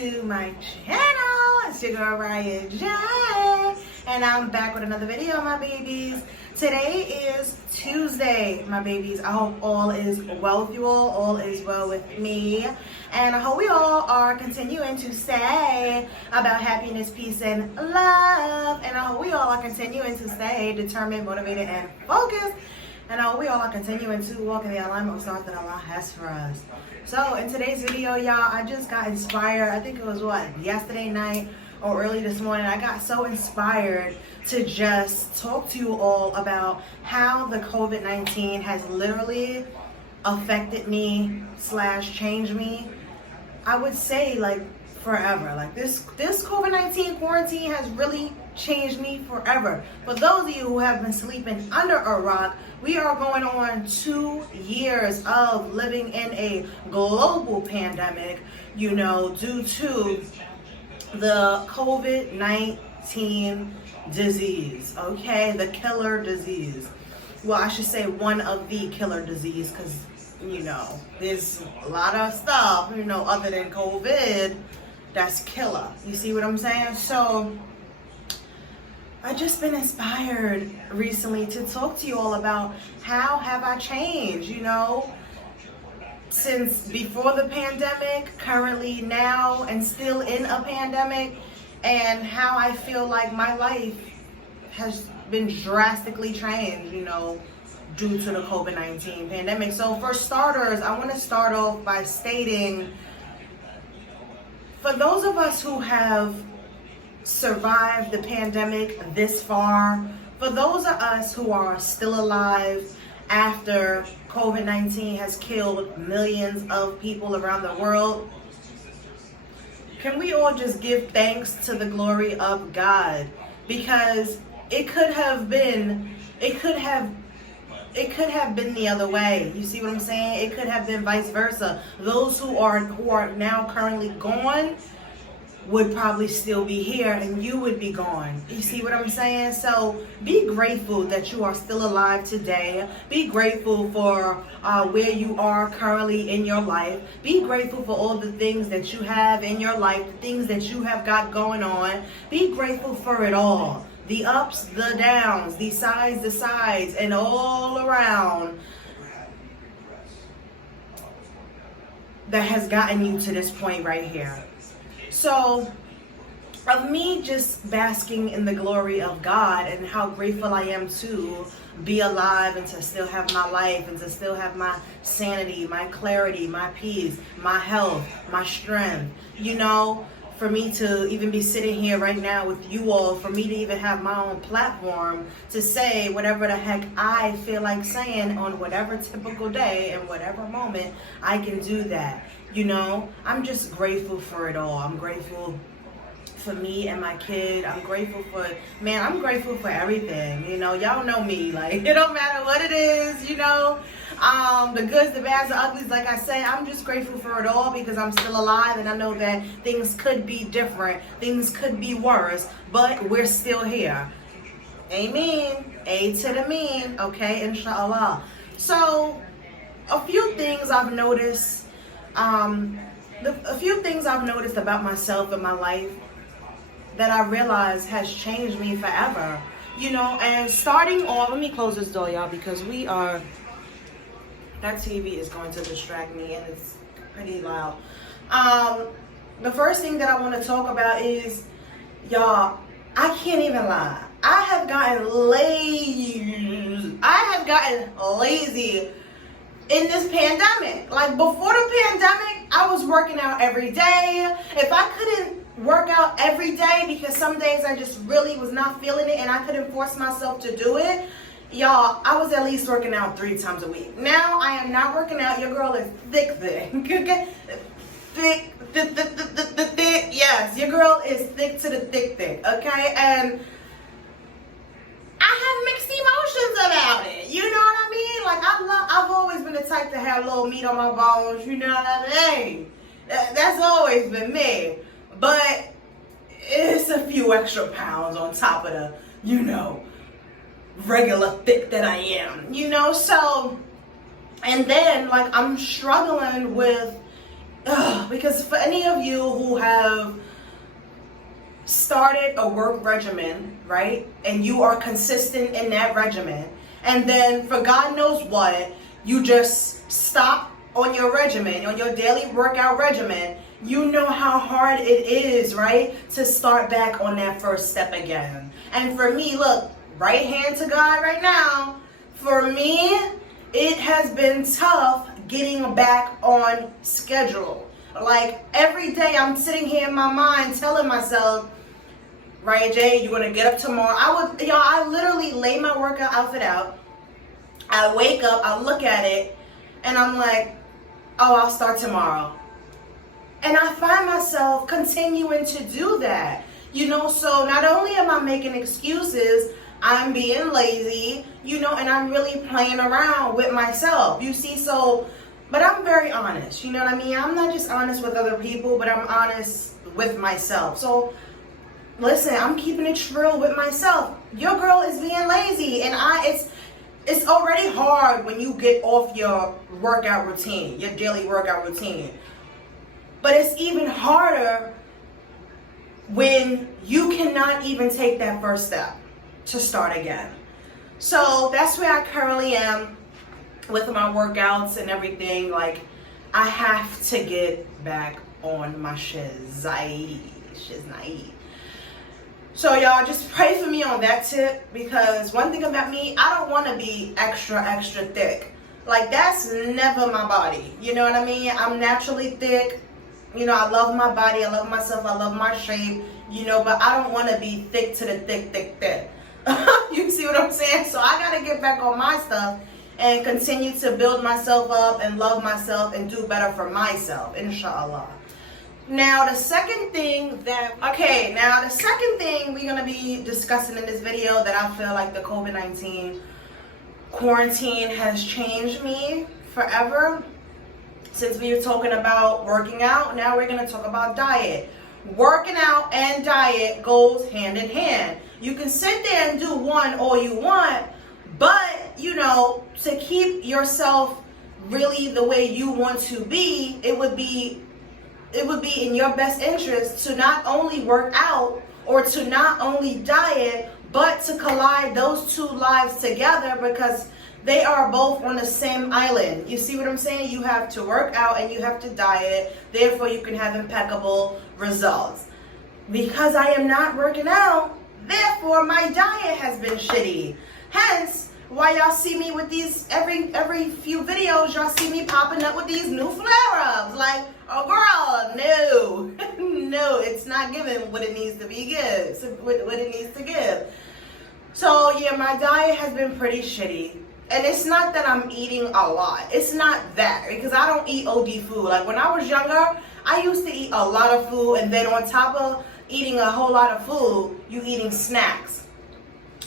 to my channel. It's your girl Riahjay, and I'm back with another video, my babies. Today is Tuesday, my babies. I hope all is well with you all is well with me, and I hope we all are continuing to stay about happiness, peace, and love, and I hope we all are continuing to stay determined, motivated, and focused. And we all are continuing to walk in the alignment of stuff that Allah has for us. So in today's video, y'all, I just got inspired. I think it was yesterday night or early this morning. I got so inspired to just talk to you all about how the COVID-19 has literally affected me / changed me. I would say like forever. Like this COVID-19 quarantine has really changed me forever. For those of you who have been sleeping under a rock, we are going on 2 years of living in a global pandemic, you know, due to the COVID-19 disease, okay? The killer disease. Well, I should say one of the killer disease, because, you know, there's a lot of stuff, you know, other than COVID that's killer. You see what I'm saying? So I just been inspired recently to talk to you all about how have I changed, you know, since before the pandemic, currently now, and still in a pandemic, and how I feel like my life has been drastically changed, you know, due to the COVID-19 pandemic. So for starters, I want to start off by stating, for those of us who have survived the pandemic this far, for those of us who are still alive after COVID-19 has killed millions of people around the world, can we all just give thanks to the glory of God? Because it could have been the other way. You see what I'm saying? It could have been vice versa. Those who are now currently gone would probably still be here, and you would be gone. You see what I'm saying? So be grateful that you are still alive today. Be grateful for where you are currently in your life. Be grateful for all the things that you have in your life, the things that you have got going on. Be grateful for it all. The ups, the downs, the sides, and all around that has gotten you to this point right here. So, of me just basking in the glory of God and how grateful I am to be alive and to still have my life and to still have my sanity, my clarity, my peace, my health, my strength, you know, for me to even be sitting here right now with you all, for me to even have my own platform to say whatever the heck I feel like saying on whatever typical day and whatever moment, I can do that. You know, I'm just grateful for it all. I'm grateful for me and my kid. I'm grateful for everything. You know, y'all know me. Like, it don't matter what it is, you know. The goods, the bads, the uglies, like I say, I'm just grateful for it all because I'm still alive, and I know that things could be different. Things could be worse, but we're still here. Amen. A to the mean. Okay, inshallah. So, a few things I've noticed. A few things I've noticed about myself and my life that I realize has changed me forever, you know. And starting off, let me close this door, y'all, because that TV is going to distract me and it's pretty loud. The first thing that I want to talk about is, y'all, I can't even lie. I have gotten lazy in this pandemic. Like, before the pandemic, I was working out every day. If I couldn't work out every day because some days I just really was not feeling it and I couldn't force myself to do it, y'all, I was at least working out 3 times a week. Now I am not working out. Your girl is thick. Yes, your girl is thick to the thick, okay? And I have mixed emotions about it. You know what I mean? Like, I've always been the type to have a little meat on my bones. You know what I mean? That's always been me. But it's a few extra pounds on top of the, you know, regular thick that I am. You know, so, and then, like, I'm struggling with Because for any of you who have started a work regimen, right, and you are consistent in that regimen, and then for God knows what, you just stop on your regimen, on your daily workout regimen, you know how hard it is, right, to start back on that first step again. And for me, look, right hand to God right now, for me, it has been tough getting back on schedule. Like every day I'm sitting here in my mind telling myself, right, Jay, you're gonna get up tomorrow. I literally lay my workout outfit out. I wake up, I look at it, and I'm like, oh, I'll start tomorrow. And I find myself continuing to do that. So not only am I making excuses, I'm being lazy, and I'm really playing around with myself. But I'm very honest, you know what I mean? I'm not just honest with other people, but I'm honest with myself. So listen, I'm keeping it real with myself. Your girl is being lazy, and it's already hard when you get off your workout routine, your daily workout routine. But it's even harder when you cannot even take that first step to start again. So that's where I currently am with my workouts and everything. Like, I have to get back on my shiznai. So y'all just pray for me on that tip, because one thing about me, I don't want to be extra thick. Like, that's never my body. You know what I mean? I'm naturally thick. I love my body, I love myself, I love my shape, but I don't want to be thick to the thick. You see what I'm saying? So I got to get back on my stuff and continue to build myself up and love myself and do better for myself, inshallah. Now the second thing we're going to be discussing in this video that I feel like the COVID-19 quarantine has changed me forever. Since we were talking about working out, now we're going to talk about diet. Working out and diet goes hand in hand. You can sit there and do one all you want, but to keep yourself really the way you want to be, it would be in your best interest to not only work out or to not only diet, but to collide those two lives together, because they are both on the same island. You see what I'm saying? You have to work out and you have to diet, therefore you can have impeccable results. Because I am not working out, therefore my diet has been shitty. Hence, why y'all see me with these, every few videos, y'all see me popping up with these new flare-ups. Like, oh girl, no, it's not giving what it needs to be what it needs to give. So yeah, my diet has been pretty shitty. And it's not that I'm eating a lot. It's not that, because I don't eat OD food. Like when I was younger, I used to eat a lot of food, and then on top of eating a whole lot of food, you eating snacks.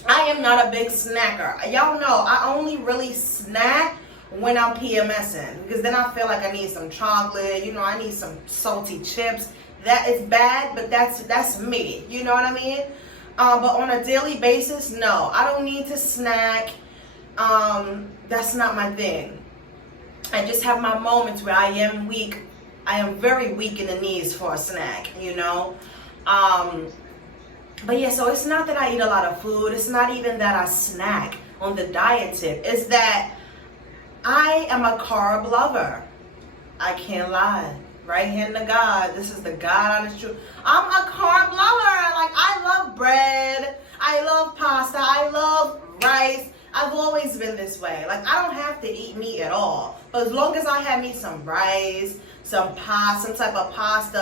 I am not a big snacker. Y'all know I only really snack when I'm PMSing, because then I feel like I need some chocolate, I need some salty chips. That is bad, but that's me. You know what I mean? But on a daily basis, no, I don't need to snack. That's not my thing. I just have my moments where I am weak. I am very weak in the knees for a snack, But yeah, so it's not that I eat a lot of food. It's not even that I snack on the diet tip. It's that I am a carb lover. I can't lie. Right hand to God. This is the God honest truth. I'm a carb lover. Like, I love bread. I love pasta. I love rice. I've always been this way. Like, I don't have to eat meat at all. But as long as I have me some rice, some pasta, some type of pasta,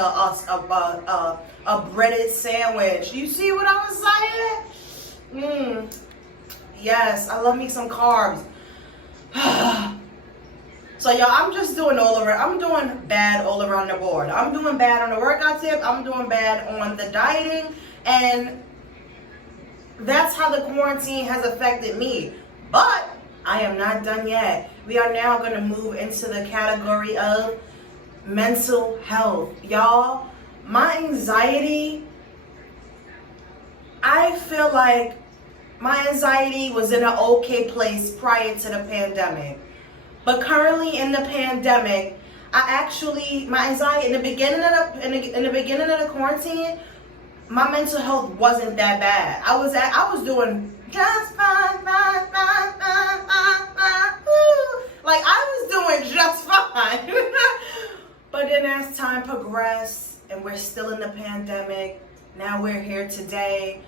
a breaded sandwich. You see what I was saying? Yes, I love me some carbs. So y'all, I'm just doing I'm doing bad all around the board. I'm doing bad on the workout tip. I'm doing bad on the dieting. And that's how the quarantine has affected me. But I am not done yet. We are now going to move into the category of mental health. Y'all, my anxiety, I feel like my anxiety was in an okay place prior to the pandemic. But currently in the pandemic, my anxiety in the beginning of the quarantine, my mental health wasn't that bad. I was doing just fine. Like, I was doing just fine. But then as time progressed and we're still in the pandemic, now we're here today,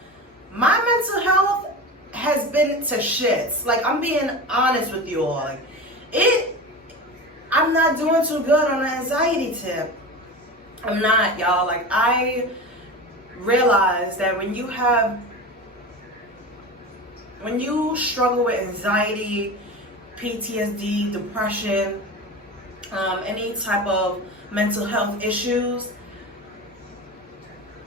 my mental health has been to shits. Like, I'm being honest with you all. Like, I'm not doing too good on the anxiety tip. I'm not, y'all. Like, I realize that when you struggle with anxiety, PTSD, depression, any type of mental health issues,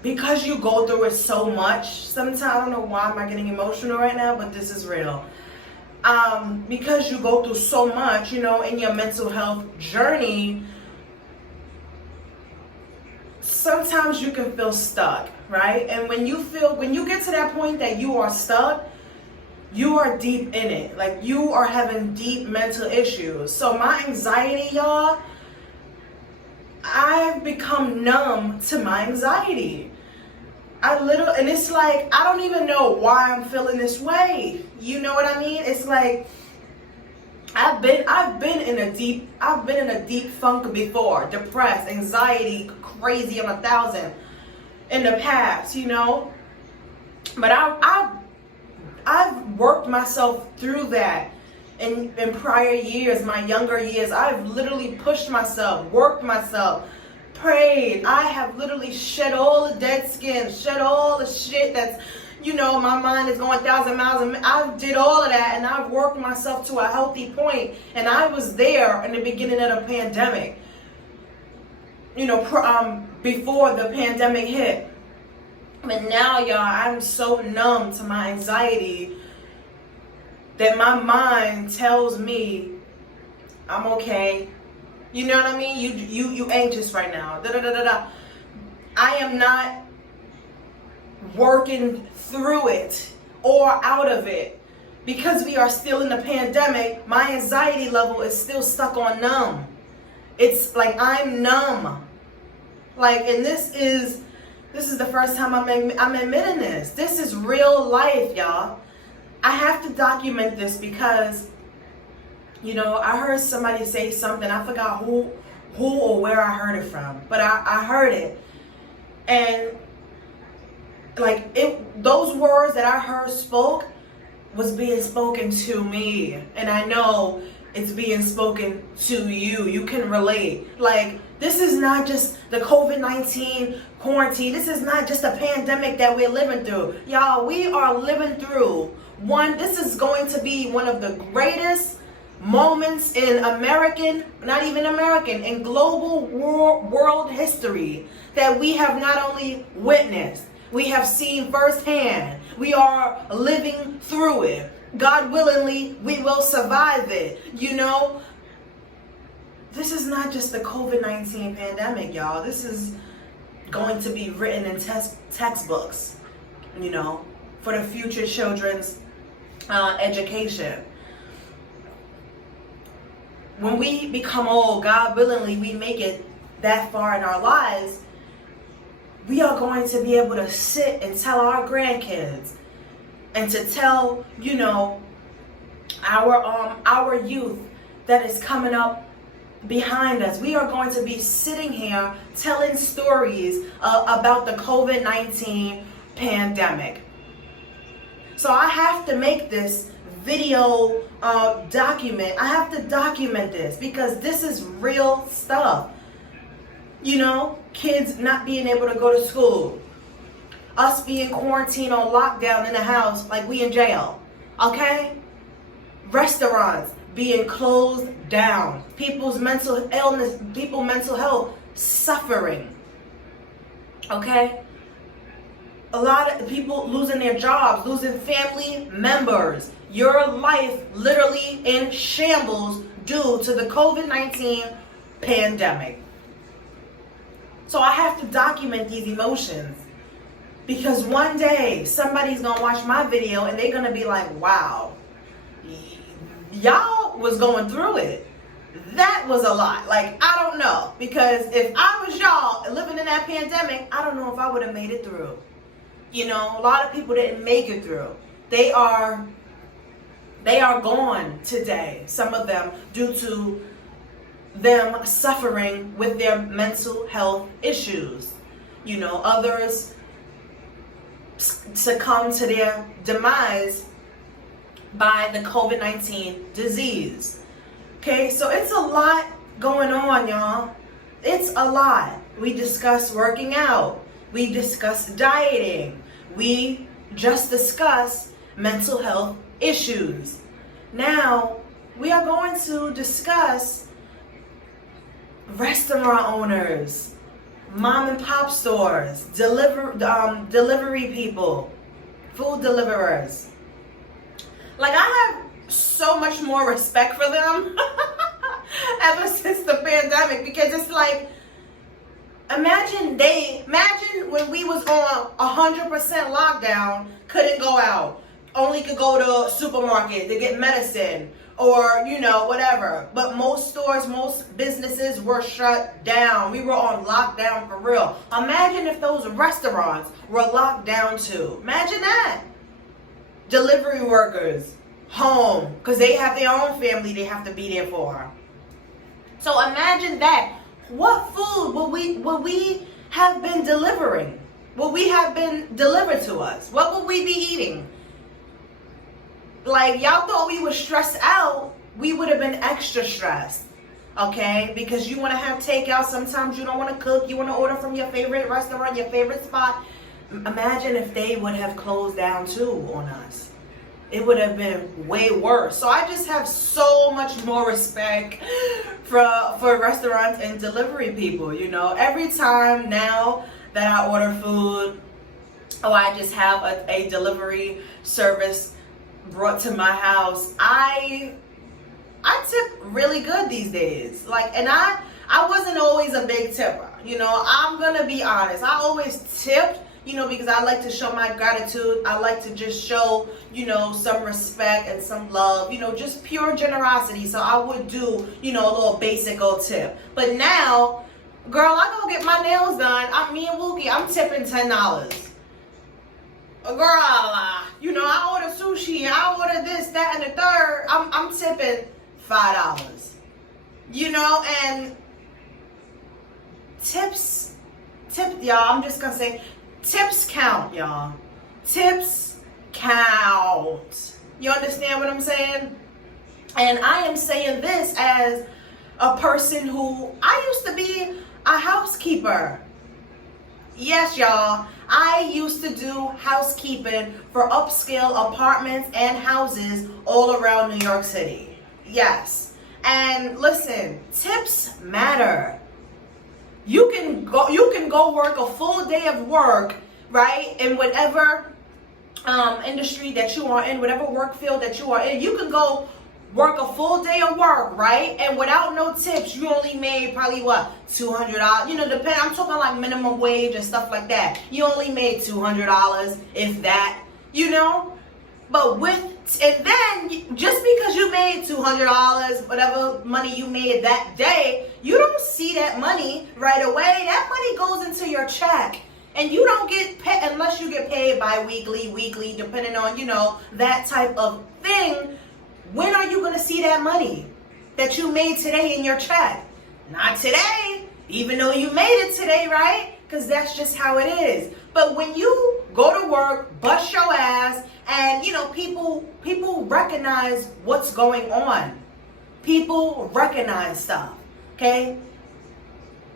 because you go through it so much, sometimes, I don't know why am I getting emotional right now, but this is real. Because you go through so much, in your mental health journey, sometimes you can feel stuck, right? And when you get to that point that you are stuck, you are deep in it. Like, you are having deep mental issues. So my anxiety, y'all, I've become numb to my anxiety. And it's like, I don't even know why I'm feeling this way. You know what I mean? It's like, I've been in a deep funk before, depressed, anxiety, crazy on 1,000 in the past, But I've worked myself through that in prior years, my younger years. I've literally pushed myself, worked myself, prayed. I have literally shed all the dead skin, shed all the shit that's, my mind is going 1,000 miles. And I did all of that, and I've worked myself to a healthy point. And I was there in the beginning of the pandemic, before the pandemic hit. But now, y'all, I'm so numb to my anxiety that my mind tells me I'm okay. You know what I mean? You anxious right now. I am not working through it or out of it. Because we are still in the pandemic, my anxiety level is still stuck on numb. It's like I'm numb. Like, and this is the first time I'm admitting this. This is real life, y'all. I have to document this because, I heard somebody say something. I forgot who or where I heard it from, but I heard it. And like, those words that I heard spoke was being spoken to me. And I know it's being spoken to you. You can relate. Like, this is not just the COVID-19 quarantine. This is not just a pandemic that we're living through. Y'all, we are living through this is going to be one of the greatest moments in in global world history that we have not only witnessed, we have seen firsthand. We are living through it. God willingly, we will survive it. This is not just the COVID-19 pandemic, y'all. This is going to be written in textbooks, for the future children's education. When we become old, God willingly, we make it that far in our lives, we are going to be able to sit and tell our grandkids and to tell, our youth that is coming up behind us. We are going to be sitting here telling stories about the COVID-19 pandemic. So I have to make this video document. I have to document this because this is real stuff. Kids not being able to go to school. Us being quarantined on lockdown in the house like we in jail. Okay? Restaurants being closed down. People's mental illness, mental health suffering. Okay? A lot of people losing their jobs, losing family members. Your life literally in shambles due to the COVID-19 pandemic. So I have to document these emotions because one day somebody's going to watch my video and they're going to be like, wow, y'all was going through it. that was a lot. Like, I don't know. Because if I was y'all living in that pandemic, I don't know if I would have made it through. You know, a lot of people didn't make it through. They are gone today. Some of them due to them suffering with their mental health issues. You know, others succumb to their demise by the COVID-19 disease. Okay, so it's a lot going on, y'all. It's a lot. We discuss working out. We discuss dieting. We just discuss mental health issues. Now, we are going to discuss restaurant owners, mom and pop stores, delivery people, food deliverers. Like, I have so much more respect for them ever since the pandemic, because it's like, imagine when we was on 100% lockdown, couldn't go out, only could go to a supermarket to get medicine or, you know, whatever. But most stores, most businesses were shut down. We were on lockdown for real. Imagine if those restaurants were locked down too. Imagine that. Delivery workers, home, because they have their own family they have to be there for. So imagine that. What food will we have been delivering? Will we have been delivered to us? What will we be eating? Like, y'all thought we were stressed out. We would have been extra stressed. Okay? Because you want to have takeout. Sometimes you don't want to cook. You want to order from your favorite restaurant, your favorite spot. Imagine if they would have closed down too on us. It would have been way worse. So I just have so much more respect for restaurants and delivery people. You know, every time now that I order food, or I just have a delivery service brought to my house, I tip really good these days. Like, and I wasn't always a big tipper. You know, I'm gonna be honest. I always tipped, you know, because I like to show my gratitude. I like to just show, you know, some respect and some love, you know, just pure generosity. So I would do, you know, a little basic old tip. But now, girl, I go get my nails done. Me and Wookie, I'm tipping $10. Girl, you know, I order sushi, I order this, that, and the third. I'm tipping $5. You know, and y'all, I'm just gonna say, tips count, y'all. Tips count. You understand what I'm saying? And I am saying this as a person who, I used to be a housekeeper. Yes, y'all. I used to do housekeeping for upscale apartments and houses all around New York City. Yes. And listen, tips matter. You can go work a full day of work, right? In whatever industry that you are in, whatever work field that you are in, you can go work a full day of work, right? And without no tips, you only made probably what, $200? You know, I'm talking like minimum wage and stuff like that. You only made $200, if that, you know? But and then just because you made $200, whatever money you made that day, you don't see that money right away. That money goes into your check. And you don't get paid unless you get paid bi-weekly, weekly, depending on, you know, that type of thing. When are you going to see that money that you made today in your check? Not today, even though you made it today, right? Because that's just how it is. But when you go to work, bust your ass, and, you know, people recognize what's going on. People recognize stuff, okay?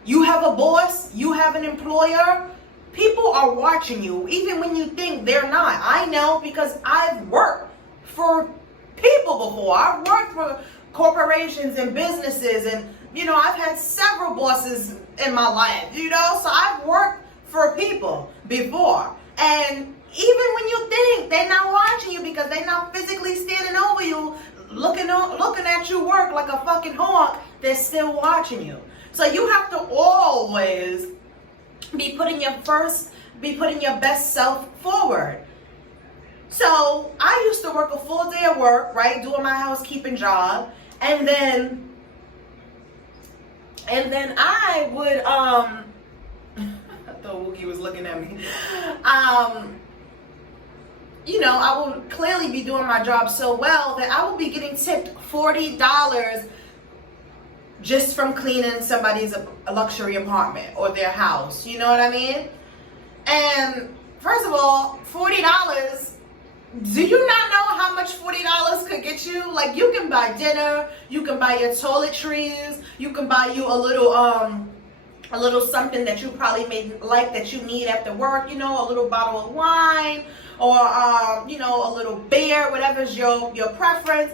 You have a boss, you have an employer, people are watching you, even when you think they're not. I know because I've worked for people before. I've worked for corporations and businesses, and, you know, I've had several bosses in my life, you know, so I've worked for people before. And even when you think they're not watching you because they're not physically standing over you, looking at you work like a fucking hawk, they're still watching you. So you have to always be putting your best self forward. So I used to work a full day of work, right, doing my housekeeping job, and then And then I would, I thought Wookie was looking at me. I will clearly be doing my job so well that I will be getting tipped $40 just from cleaning somebody's a luxury apartment or their house. You know what I mean? And first of all, $40, do you not know how much $40 could get you? Like, you can buy dinner, you can buy your toiletries, you can buy you a little something that you probably may like that you need after work, a little bottle of wine, or a little beer, whatever's your preference.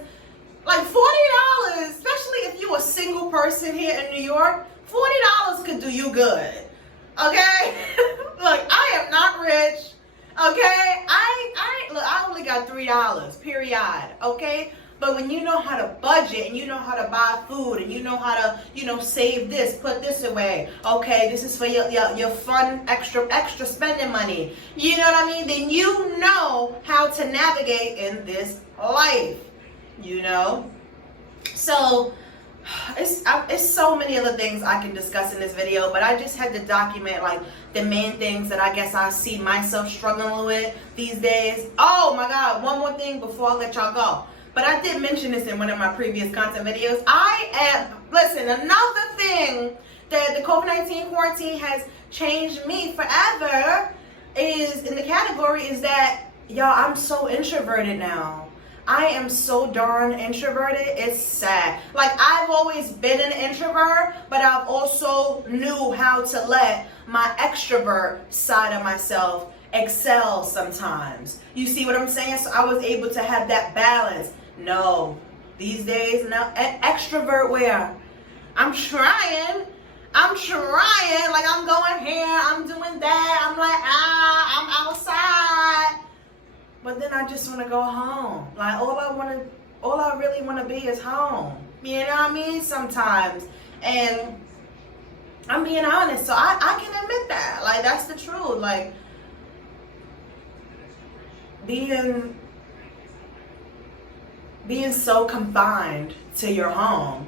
Like $40, especially if you're a single person here in New York, $40 could do you good. Okay? Look, I am not rich. Okay? I only got $3, period. Okay? But when you know how to budget, and you know how to buy food, and you know how to, save this, put this away. Okay, this is for your fun, extra spending money. You know what I mean? Then you know how to navigate in this life. So it's so many other things I can discuss in this video, but I just had to document like the main things that I guess I see myself struggling with these days. Oh my God, one more thing before I let y'all go. But I did mention this in one of my previous content videos. Listen, another thing that the COVID-19 quarantine has changed me forever is in the category is that, y'all, I'm so introverted now. I am so darn introverted, it's sad. Like, I've always been an introvert, but I've also knew how to let my extrovert side of myself excel sometimes. You see what I'm saying? So I was able to have that balance. No, these days, no, extrovert where? I'm trying, like I'm going here, I'm doing that, I'm like, I'm outside. But then I just want to go home. Like, all I really want to be is home. You know what I mean? Sometimes. And I'm being honest, so I can admit that. Like, that's the truth. Like, being so confined to your home,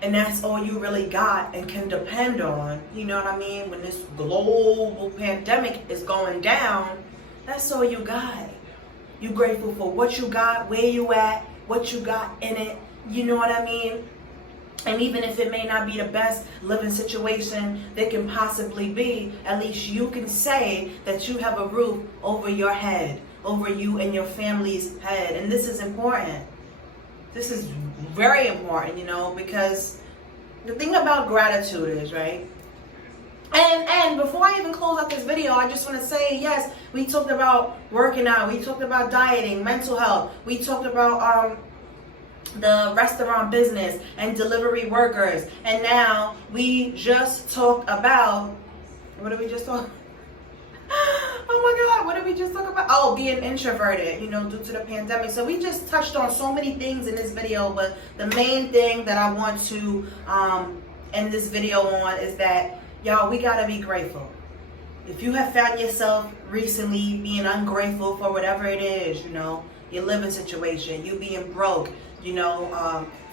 and that's all you really got and can depend on, you know what I mean? When this global pandemic is going down, that's all you got. You grateful for what you got, where you at, what you got in it, you know what I mean? And even if it may not be the best living situation that can possibly be, at least you can say that you have a roof over your head, over you and your family's head. And this is important. This is very important, because the thing about gratitude is, right? And before I even close out this video, I just want to say, yes, we talked about working out, we talked about dieting, mental health, we talked about the restaurant business and delivery workers, and now we just talked about, what did we just talk? Oh my God, what did we just talk about? Oh, being introverted, due to the pandemic. So we just touched on so many things in this video, but the main thing that I want to end this video on is that, y'all, we gotta be grateful. If you have found yourself recently being ungrateful for whatever it is, your living situation, you being broke,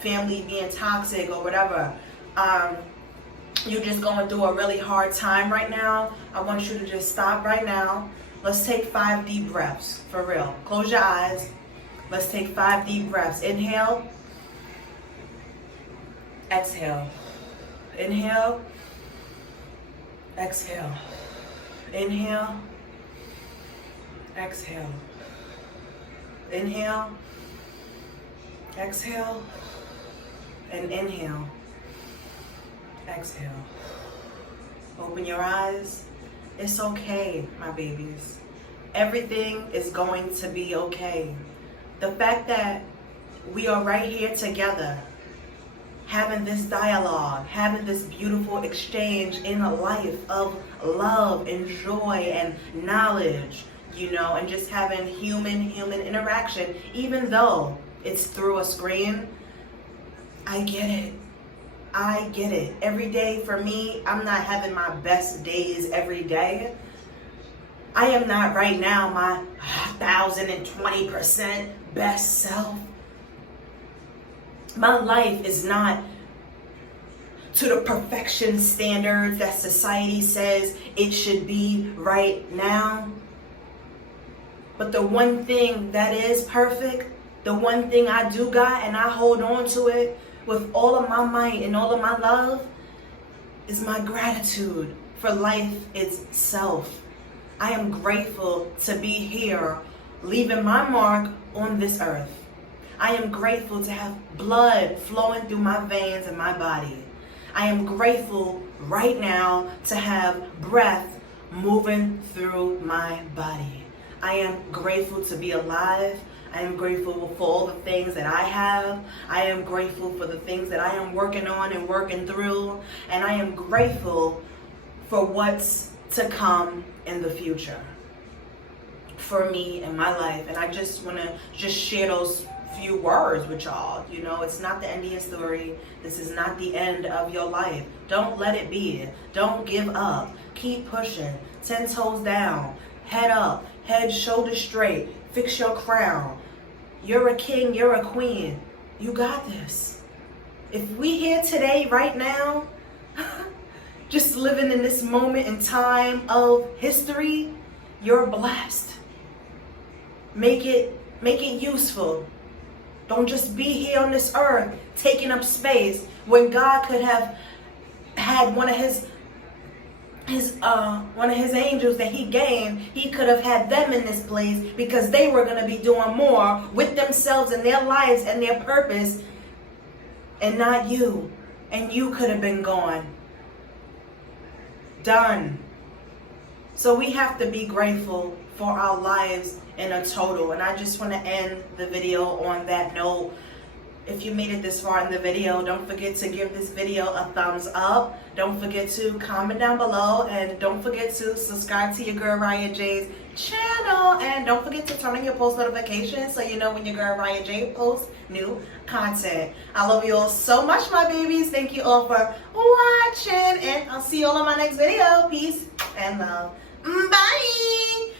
family being toxic or whatever, you're just going through a really hard time right now, I want you to just stop right now. Let's take 5 deep breaths, for real. Close your eyes. Let's take 5 deep breaths. Inhale. Exhale. Inhale. Exhale. Inhale. Exhale. Inhale. Exhale. And inhale. Exhale. Open your eyes. It's okay, my babies. Everything is going to be okay. The fact that we are right here together, having this dialogue, having this beautiful exchange in a life of love and joy and knowledge, and just having human interaction, even though it's through a screen, I get it. I get it. Every day for me, I'm not having my best days every day. I am not right now my 1,020% best self. My life is not to the perfection standards that society says it should be right now. But the one thing that is perfect, the one thing I do got, and I hold on to it with all of my might and all of my love, is my gratitude for life itself. I am grateful to be here, leaving my mark on this earth. I am grateful to have blood flowing through my veins and my body. I am grateful right now to have breath moving through my body. I am grateful to be alive. I am grateful for all the things that I have. I am grateful for the things that I am working on and working through. And I am grateful for what's to come in the future for me and my life. And I just want to share those few words with y'all. You know, it's not the end of your story. This is not the end of your life. Don't let it be. Don't give up. Keep pushing. 10 toes down. Head up. Head, shoulders straight. Fix your crown. You're a king. You're a queen. You got this. If we here today, right now, just living in this moment in time of history, you're blessed. Make it useful. Don't just be here on this earth taking up space when God could have had one of his angels that he gained. He could have had them in this place because they were going to be doing more with themselves and their lives and their purpose, and not you. And you could have been gone. Done. So we have to be grateful for our lives in a total. And I just want to end the video on that note. If you made it this far in the video, don't forget to give this video a thumbs up. Don't forget to comment down below, and don't forget to subscribe to your girl Riah J's channel, and don't forget to turn on your post notifications so you know when your girl Riah J posts new content. I love you all so much, my babies. Thank you all for watching, and I'll see you all in my next video. Peace and love. Bye.